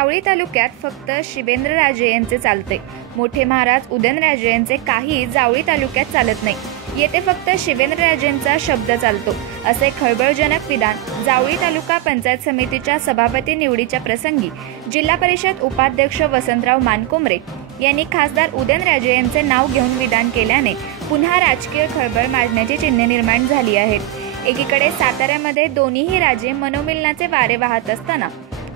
जावळी तालुक्यात फक्त शिवेंद्रराजे यांचे चालते। मोठे महाराज उदयनराजे यांचे काही जावळी तालुक्यात चालत नाही। येथे फक्त शिवेंद्रराजेंचा शब्द चालतो, असे खळबळजनक विधान जावळी तालुका पंचायत समितीच्या सभापती निवडीच्या प्रसंगी जिल्हा परिषद उपाध्यक्ष वसंतराव मानकोमरे यांनी खासदार उदयनराजे यांचे नाव घेऊन विधान केल्याने पुन्हा राजकीय खळबळ माजण्याची चिन्हे निर्माण झाली आहेत। एकीकडे साताऱ्यामध्ये दोन्हीही राजे मनोमिलनाचे वारे वाहत असताना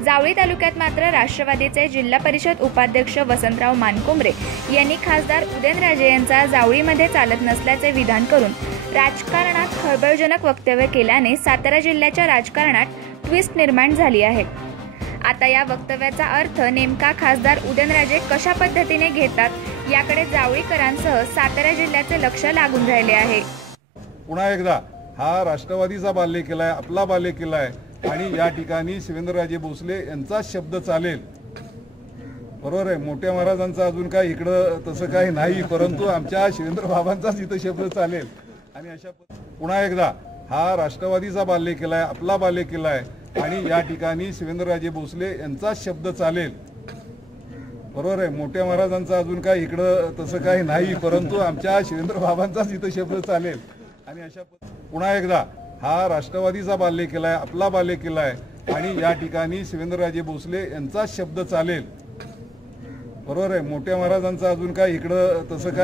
जावळी तालुक्यात मात्र राष्ट्रवादीचे जिल्हा परिषद उपाध्यक्ष वसंतराव मानकोमरे यांनी खासदार उदयनराजे यांचा जावळीमध्ये चालत नसल्याचे विधान करून राजकारणात खळबळजनक वक्तव्य केल्याने सातारा जिल्ह्याच्या राजकारणात ट्विस्ट निर्माण झाली आहे। आता या वक्तव्याचा अर्थ नेमका खासदार उदयनराजे कशा पद्धतीने घेतात याकडे जावळीकरांसह सातारा जिल्ह्याचे लक्ष लागून राहिले आहे। पुन्हा एकदा हा राष्ट्रवादीचा बालेकिल्ला आहे, आपला बालेकिल्ला आहे आणि या ठिकाणी शिवेंद्रराजे भोसले यांचा शब्द चालेल। बरोबर आहे, मोठ्या महाराजांचा अजून काय इकडं तसं काही नाही, परंतु आमच्या शिवेंद्र बाबांचाच इथं शब्द चालेल। आणि अशा पुन्हा एकदा हा राष्ट्रवादीचा बालेकिल्ला आहे, आपला बालेकिल्ला आहे आणि या ठिकाणी शिवेंद्रराजे भोसले यांचा शब्द चालेल। बरोबर आहे, मोठ्या महाराजांचा अजून काय इकडं तसं काही नाही, परंतु आमच्या शिवेंद्र बाबांचाच इथं शब्द चालेल। आणि अशा पुन्हा एकदा हा राष्ट्रवादीचा बालेकिल्ला आहे, आपला बालेकिल्ला आहे आणि या ठिकाणी शिवेंद्रराजे भोसले यांचा शब्द चालेल। बरोबर आहे, मोठ्या महाराजांचा अजून काय इकडं तसं काय